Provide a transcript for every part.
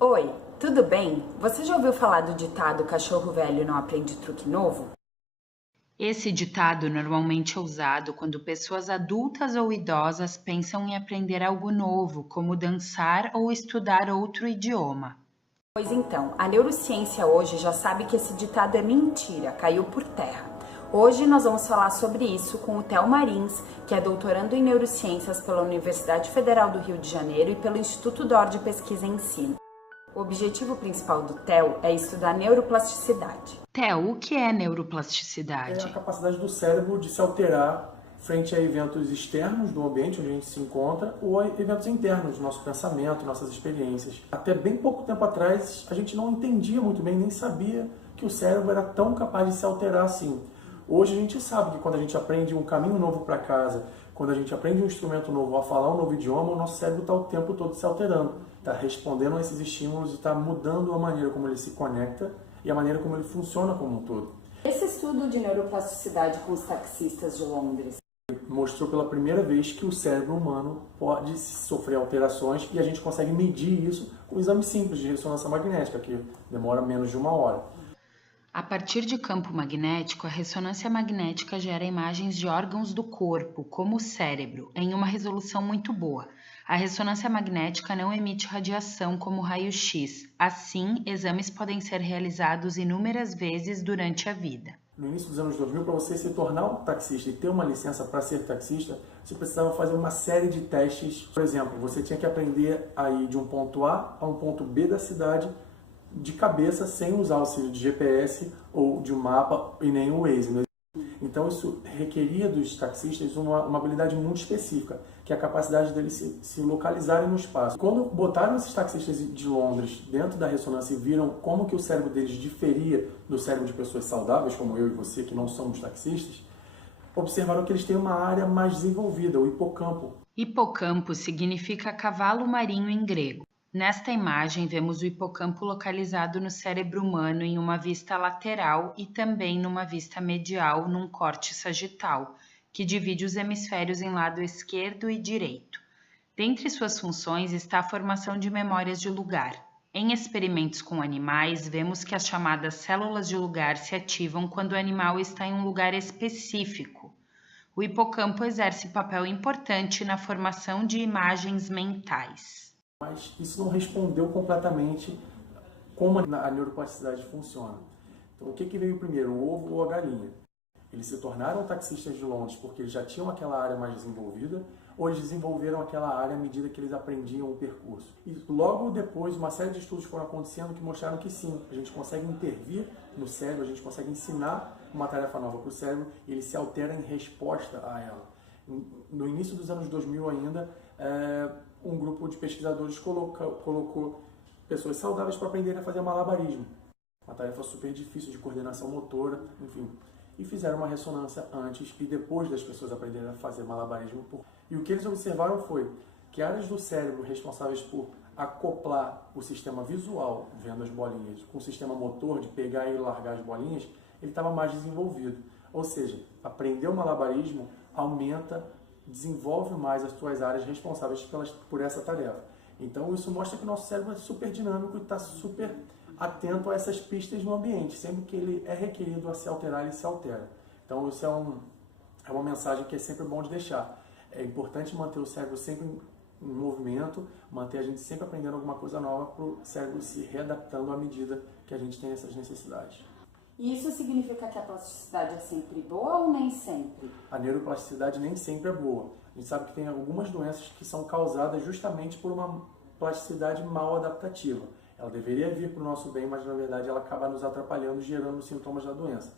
Oi, tudo bem? Você já ouviu falar do ditado cachorro velho não aprende truque novo? Esse ditado normalmente é usado quando pessoas adultas ou idosas pensam em aprender algo novo, como dançar ou estudar outro idioma. Pois então, a neurociência hoje já sabe que esse ditado é mentira, caiu por terra. Hoje nós vamos falar sobre isso com o Theo Marins, que é doutorando em neurociências pela Universidade Federal do Rio de Janeiro e pelo Instituto DOR de Pesquisa e Ensino. O objetivo principal do Theo é estudar neuroplasticidade. Theo, o que é É a neuroplasticidade? capacidade do cérebro de se alterar frente a eventos externos do ambiente onde a gente se encontra ou a eventos internos do nosso pensamento, nossas experiências. Até bem pouco tempo atrás, a gente não entendia muito bem, nem sabia que o cérebro era tão capaz de se alterar assim. Hoje a gente sabe que quando a gente aprende um caminho novo para casa, quando a gente aprende um instrumento novo, a falar um novo idioma, o nosso cérebro está o tempo todo se alterando, está respondendo a esses estímulos e está mudando a maneira como ele se conecta e a maneira como ele funciona como um todo. Esse estudo de neuroplasticidade com os taxistas de Londres Mostrou pela primeira vez que o cérebro humano pode sofrer alterações e a gente consegue medir isso com um exame simples de ressonância magnética, que demora menos de 1 hora. A partir de campo magnético, a ressonância magnética gera imagens de órgãos do corpo, como o cérebro, em uma resolução muito boa. A ressonância magnética não emite radiação como o raio-x. Assim, exames podem ser realizados inúmeras vezes durante a vida. No início dos anos 2000, para você se tornar um taxista e ter uma licença para ser taxista, você precisava fazer uma série de testes. Por exemplo, você tinha que aprender a ir de um ponto A um ponto B da cidade de cabeça, sem usar o auxílio de GPS ou de um mapa e nem o Waze. Então isso requeria dos taxistas uma habilidade muito específica, que é a capacidade deles se localizarem no espaço. Quando botaram esses taxistas de Londres dentro da ressonância e viram como que o cérebro deles diferia do cérebro de pessoas saudáveis, como eu e você, que não somos taxistas, observaram que eles têm uma área mais desenvolvida, o hipocampo. Hipocampo significa cavalo marinho em grego. Nesta imagem, vemos o hipocampo localizado no cérebro humano em uma vista lateral e também numa vista medial num corte sagital, que divide os hemisférios em lado esquerdo e direito. Dentre suas funções está a formação de memórias de lugar. Em experimentos com animais, vemos que as chamadas células de lugar se ativam quando o animal está em um lugar específico. O hipocampo exerce papel importante na formação de imagens mentais. Mas isso não respondeu completamente como a neuroplasticidade funciona. Então, o que veio primeiro, o ovo ou a galinha? Eles se tornaram taxistas de Londres porque eles já tinham aquela área mais desenvolvida, ou eles desenvolveram aquela área à medida que eles aprendiam o percurso. E logo depois, uma série de estudos foram acontecendo que mostraram que sim, a gente consegue intervir no cérebro, a gente consegue ensinar uma tarefa nova para o cérebro e ele se altera em resposta a ela. No início dos anos 2000 ainda, um grupo de pesquisadores colocou pessoas saudáveis para aprenderem a fazer malabarismo. Uma tarefa super difícil de coordenação motora, enfim. E fizeram uma ressonância antes e depois das pessoas aprenderem a fazer malabarismo. E o que eles observaram foi que áreas do cérebro responsáveis por acoplar o sistema visual, vendo as bolinhas, com o sistema motor de pegar e largar as bolinhas, ele estava mais desenvolvido. Ou seja, aprender o malabarismo aumenta, desenvolve mais as suas áreas responsáveis por essa tarefa. Então isso mostra que o nosso cérebro é super dinâmico e está super atento a essas pistas no ambiente. Sempre que ele é requerido a se alterar, ele se altera. Então isso é uma mensagem que é sempre bom de deixar. É importante manter o cérebro sempre em movimento, manter a gente sempre aprendendo alguma coisa nova para o cérebro se readaptando à medida que a gente tem essas necessidades. E isso significa que a plasticidade é sempre boa ou nem sempre? A neuroplasticidade nem sempre é boa. A gente sabe que tem algumas doenças que são causadas justamente por uma plasticidade mal adaptativa. Ela deveria vir para o nosso bem, mas na verdade ela acaba nos atrapalhando, gerando sintomas da doença.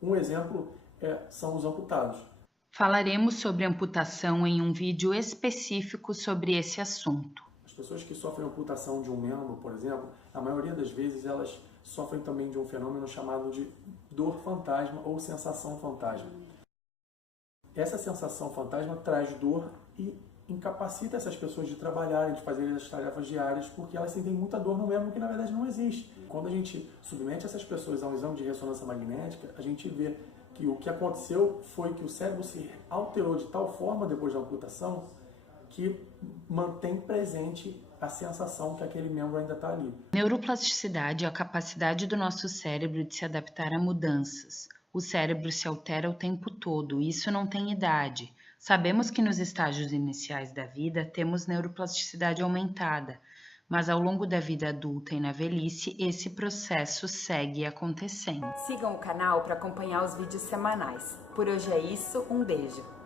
Um exemplo são os amputados. Falaremos sobre amputação em um vídeo específico sobre esse assunto. As pessoas que sofrem amputação de um membro, por exemplo, a maioria das vezes elas sofrem também de um fenômeno chamado de dor fantasma ou sensação fantasma. Essa sensação fantasma traz dor e incapacita essas pessoas de trabalharem, de fazerem as tarefas diárias, porque elas sentem muita dor no membro que na verdade não existe. Quando a gente submete essas pessoas a um exame de ressonância magnética, a gente vê que o que aconteceu foi que o cérebro se alterou de tal forma depois da amputação que mantém presente a sensação que aquele membro ainda está ali. Neuroplasticidade é a capacidade do nosso cérebro de se adaptar a mudanças. O cérebro se altera o tempo todo, e isso não tem idade. Sabemos que nos estágios iniciais da vida temos neuroplasticidade aumentada, mas ao longo da vida adulta e na velhice, esse processo segue acontecendo. Sigam o canal para acompanhar os vídeos semanais. Por hoje é isso, um beijo!